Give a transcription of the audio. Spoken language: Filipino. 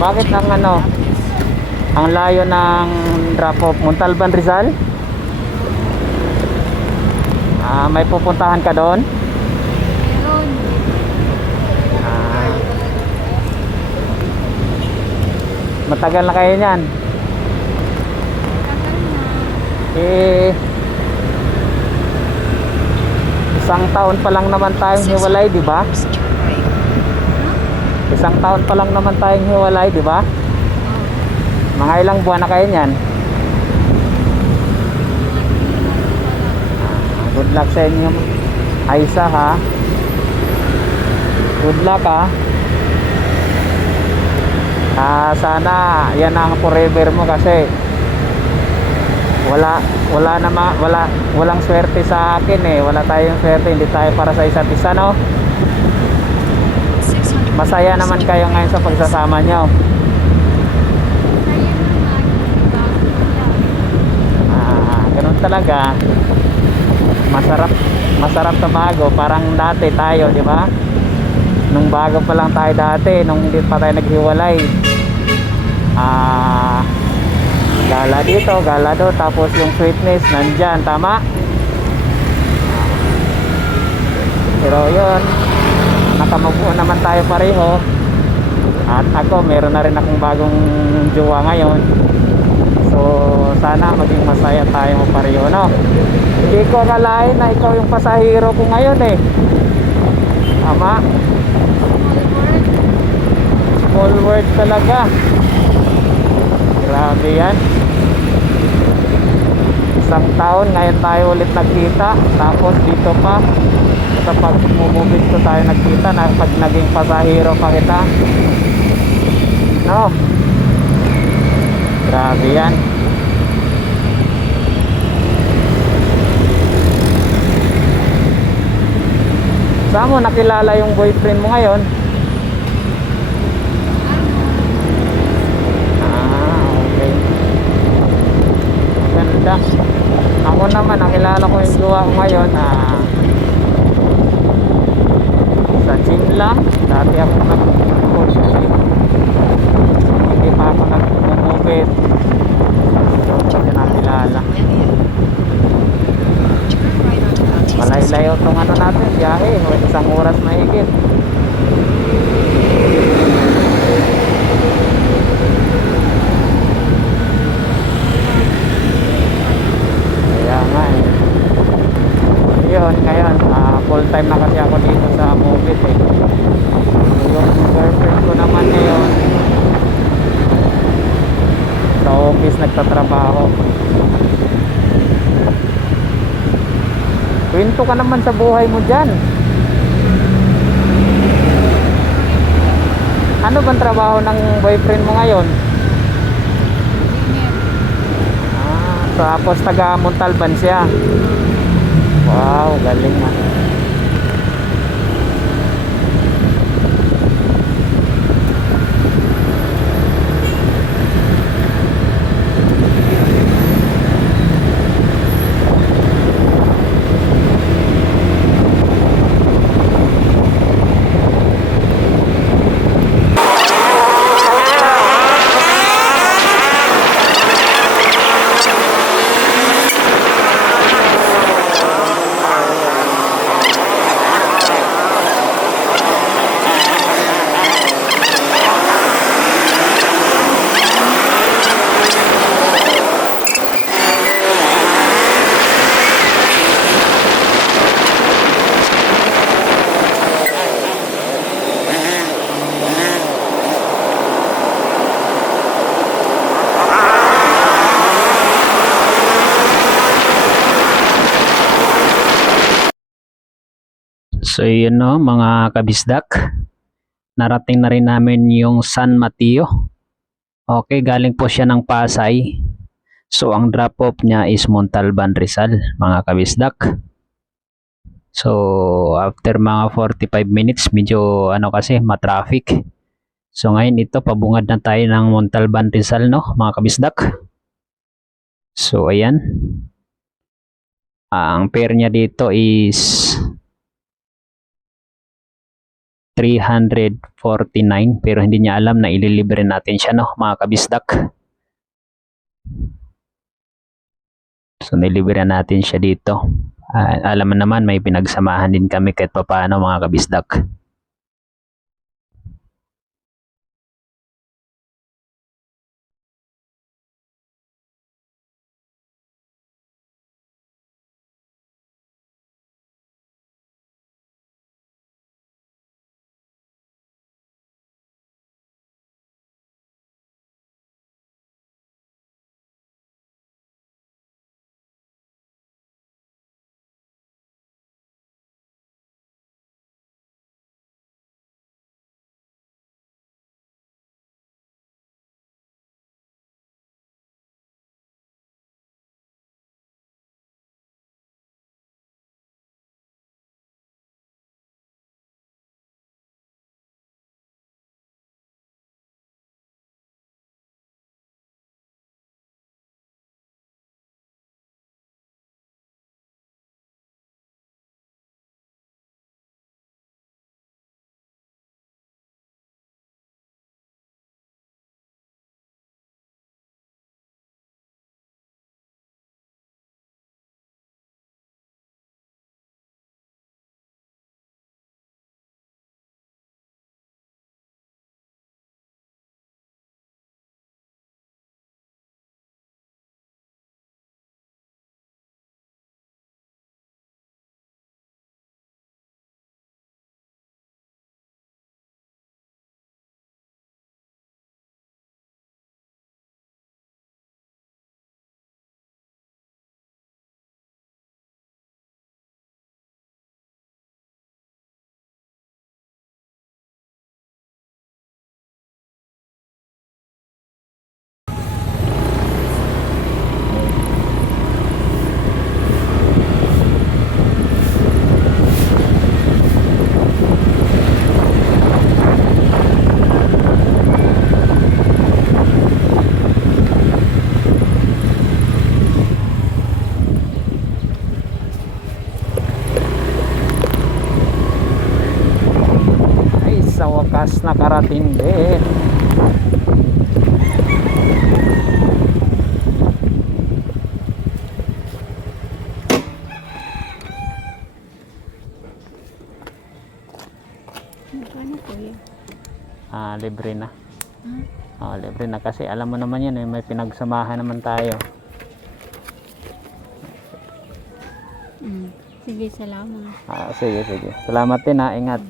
Bakit ang ang layo ng drop off? Montalban, Rizal? May pupuntahan ka doon? Meron. Ah, matagal na kayo niyan? Tagal na. Eh, isang taon pa lang naman tayong hiwalay, di ba? Isang taon pa lang naman tayong hiwalay, di ba? Mga ilang buwan na kayo niyan? Good luck sa inyo, Aisa, ha? Good luck, ha? Sana yan ang forever mo kasi walang swerte sa akin eh. Wala tayong swerte, hindi tayo para sa isa't isa, no? Masaya naman kayo ngayon sa pagsasama nyo. Kaya naman. Bago yan. Ganun talaga. Masarap sa bago. Parang dati tayo, di ba? Nung bago pa lang tayo dati, nung hindi pa tayo naghiwalay, gala dito, gala do, tapos yung sweetness nandyan, tama? Pero yun, nakamove on naman tayo pareho. At ako, meron na rin akong bagong jowa ngayon. So sana maging masaya tayo pareho, no? Hindi ko akalain na ikaw yung pasahero ko ngayon eh. Tama? Small world. Small world talaga. Grabe yan. Isang taon ngayon tayo ulit nagkita. Tapos dito pa sa pag-mumubit ko tayo nagkita na pag naging pasahero pa kita, no? Grabe yan. Saan mo nakilala yung boyfriend mo ngayon? Okay. Ganda. Ako naman, nakilala ko yung jowa ko ngayon sa gym lang. Dati ako nag-coach sa gym. Hindi pa ako nag-move. Hindi nakilala. Malay-layo itong natin, biyahe. Isang oras mahigit. Kaya nga eh. Yun, ngayon full time na kasi ako dito sa Movit eh. Yung girlfriend ko naman ngayon sa office nagtatrabaho. Kwento ka naman sa buhay mo dyan. Ano bang trabaho ng boyfriend mo ngayon? Engineer. Tapos taga Montalban siya. Wow, galing ah. So yun, no, mga kabisdak, narating na rin namin yung San Mateo. Okay, galing po siya ng Pasay. So ang drop off niya is Montalban, Rizal, mga kabisdak. So after mga 45 minutes, medyo kasi matraffic. So ngayon ito, pabungad na tayo ng Montalban, Rizal, no, mga kabisdak. So ayan, ang fare niya dito is 349 pero hindi niya alam na ililibre natin siya, no, mga kabisdak. So nilibre natin siya dito. Alam mo naman may pinagsamahan din kami kahit papaano, mga kabisdak. Ay, sa wakas nakarating din. Ano po yun? Libre na. Libre na kasi alam mo naman yan, may pinagsamahan naman tayo. Sige, salamat. Sige. Salamat din, ingat.